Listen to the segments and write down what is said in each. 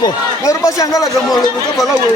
ko na ruba sangala ga mo le ko bala we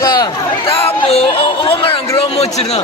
Tabu, orang geromo cina.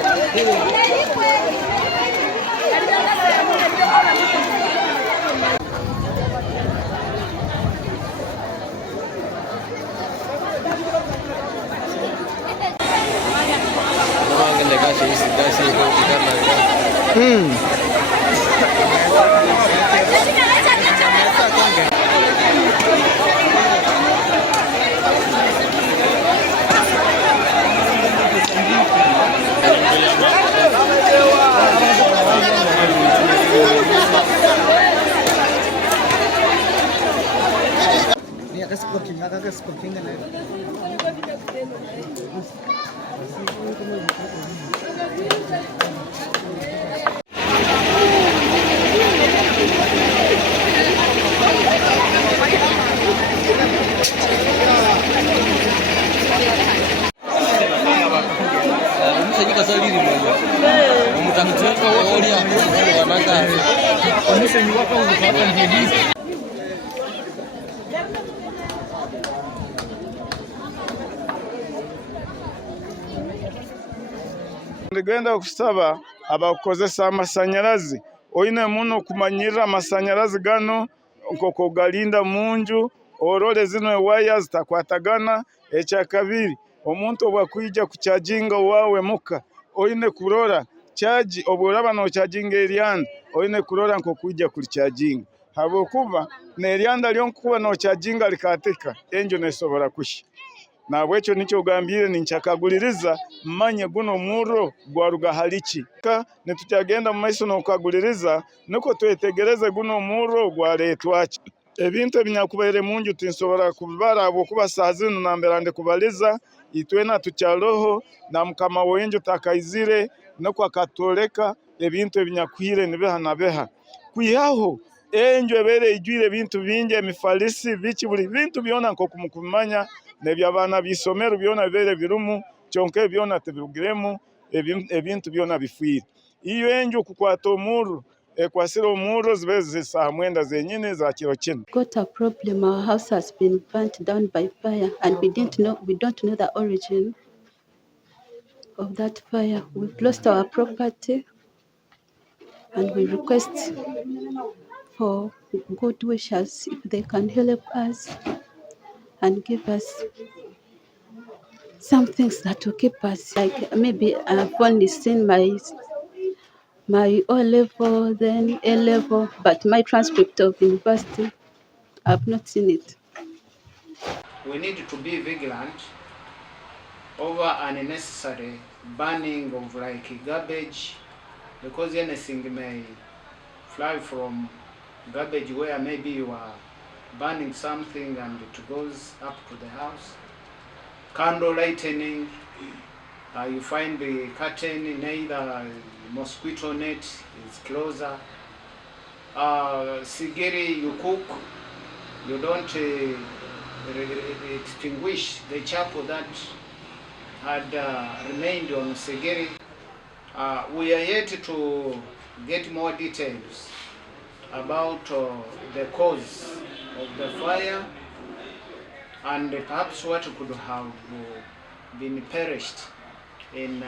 Ndigenda kusaba abakozesa amasanyalazi oyine muno kumanyira amasanyalazi gano nkoko galinda munju orole zino waya zitakwatagana. Ekyakabiri omuntu obwakwija kucharginga wawe muka oyine kurora charge oburaba no charginga eryanda oyine kurora nkokwijja kuli charginga habokuba neryanda lyonkuba no charginga likatika enjo nesobora kushi. Nabwecho nicho gambire ninchakaguliriza mmanye guno muro gwaruga halichi netutagenda mu maiso no kaguliriza nuko twetegereze guno muro gwaletwachi ebintu ebinyakubere munju tinsobora kubara abo kuba sazino namberande kubaliza itwena tuchaloho na mukama wenju takaizire nuko akatoleka ebintu ebinyakwire nibeha nabeha kwihaho enjo ebere ijwire bintu binje mifalisi bichi buli bintu byona nko kumukumanya nebyabana bisomero byona bere birumu chonke byona tebirugiremu ebintu byona bifwire iyo enjo kukwata omuru kwasira omuru zibeze saa mwenda zenyine za kiro kino. Got a problem. Our house has been burnt down by fire and we don't know the origin of that fire. We've lost our property and we request for good wishes if they can help us and give us some things that will keep us, like maybe I've only seen my O level, then A level, but my transcript of university, I've not seen it. We need to be vigilant over unnecessary burning of like garbage, because anything may fly from garbage where maybe you are burning something and it goes up to the house. Candle lightening, you find the curtain, neither mosquito net is closer. Sigiri, you cook, you don't extinguish the charcoal that had remained on sigiri. We are yet to get more details about the cause of the fire and perhaps what could have been perished in